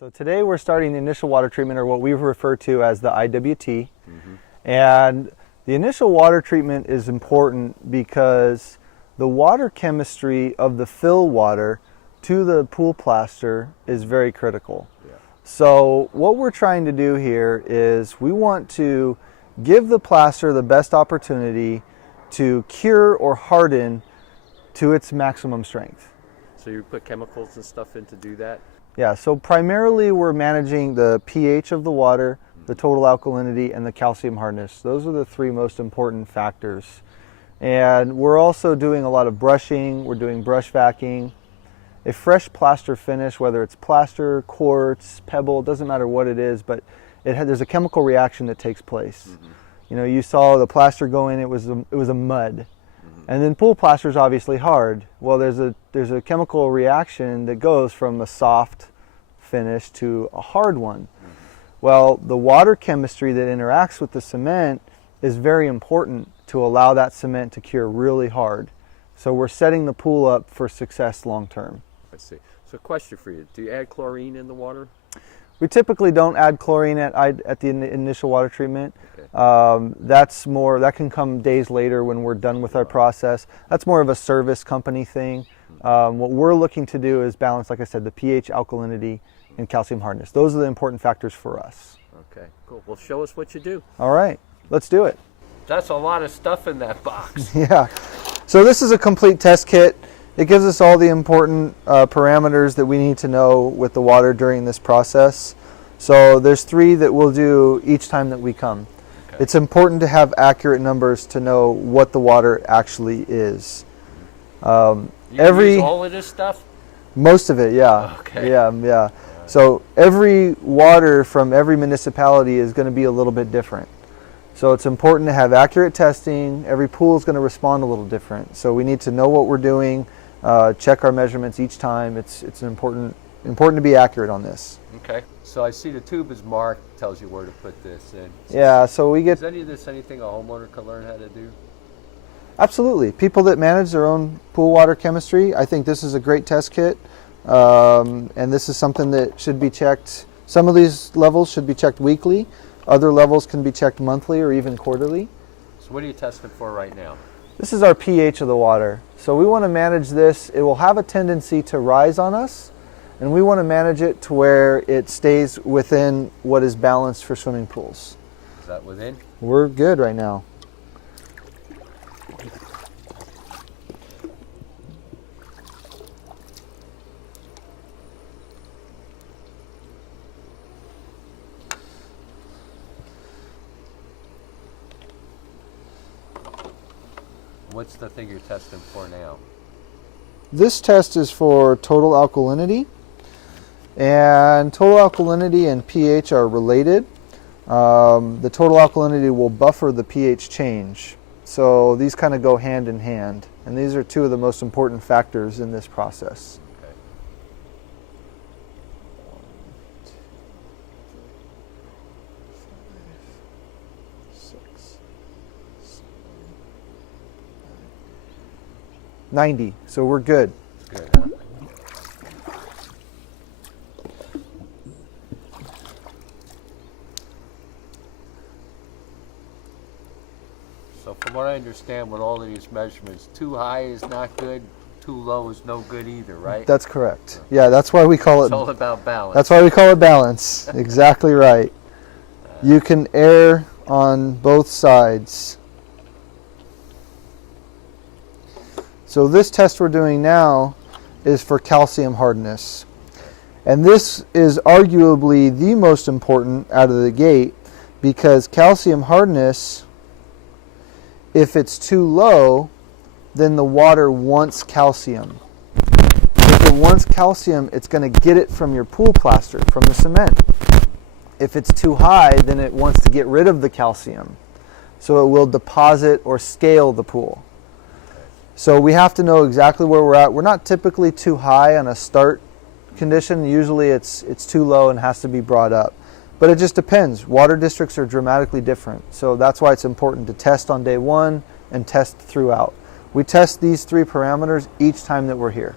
So today we're starting the initial water treatment, or what we refer to as the IWT. And the initial water treatment is important because the water chemistry of the fill water to the pool plaster is very critical. So what we're trying to do here is we want to give the plaster the best opportunity to cure or harden to its maximum strength. So you put chemicals and stuff in to do that? Yeah, so primarily we're managing the pH of the water, the total alkalinity, and the calcium hardness. Those are the three most important factors. And we're also doing a lot of brushing, we're doing brush vacuuming. A fresh plaster finish, whether it's plaster, quartz, pebble, it doesn't matter what it is, but there's a chemical reaction that takes place. You know, you saw the plaster go in, it was a mud. And then pool plaster is obviously hard. Well, there's a chemical reaction that goes from a soft finish to a hard one. Well, the water chemistry that interacts with the cement is very important to allow that cement to cure really hard. So we're setting the pool up for success long term. I see. So question for you, do you add chlorine in the water? We typically don't add chlorine at the initial water treatment. Okay. That can come days later when we're done with our process. That's more of a service company thing. What we're looking to do is balance, like I said, the pH, alkalinity, and calcium hardness. Those are the important factors for us. Okay, cool. Well, show us what you do. All right, let's do it. That's a lot of stuff in that box. Yeah. So this is a complete test kit. It gives us all the important parameters that we need to know with the water during this process. So there's 3 that we'll do each time that we come. Okay. It's important to have accurate numbers to know what the water actually is. You use all of this stuff? Most of it, yeah. Okay. Yeah. So every water from every municipality is going to be a little bit different. So it's important to have accurate testing. Every pool is going to respond a little different. So we need to know what we're doing, check our measurements each time. It's important to be accurate on this. Okay. So I see the tube is marked, tells you where to put this in. Yeah, so we get... Is any of this anything a homeowner can learn how to do? Absolutely. People that manage their own pool water chemistry, I think this is a great test kit. And this is something that should be checked. Some of these levels should be checked weekly. Other levels can be checked monthly or even quarterly. So what are you testing for right now? This is our pH of the water. So we want to manage this. It will have a tendency to rise on us, and we want to manage it to where it stays within what is balanced for swimming pools. Is that within? We're good right now. What's the thing you're testing for now? This test is for total alkalinity, and total alkalinity and pH are related. The total alkalinity will buffer the pH change. So these kind of go hand in hand, and these are 2 of the most important factors in this process. Okay. 90, so we're good. Good, huh? So from what I understand with all of these measurements, too high is not good, too low is no good either, right? That's correct. Yeah, that's why we call It's all about balance. That's why we call it balance. Exactly right. You can err on both sides. So this test we're doing now is for calcium hardness. And this is arguably the most important out of the gate, because calcium hardness, if it's too low, then the water wants calcium. If it wants calcium, it's going to get it from your pool plaster, from the cement. If it's too high, then it wants to get rid of the calcium. So it will deposit or scale the pool. So we have to know exactly where we're at. We're not typically too high on a start condition. Usually it's too low and has to be brought up. But it just depends. Water districts are dramatically different. So that's why it's important to test on day 1 and test throughout. We test these 3 parameters each time that we're here.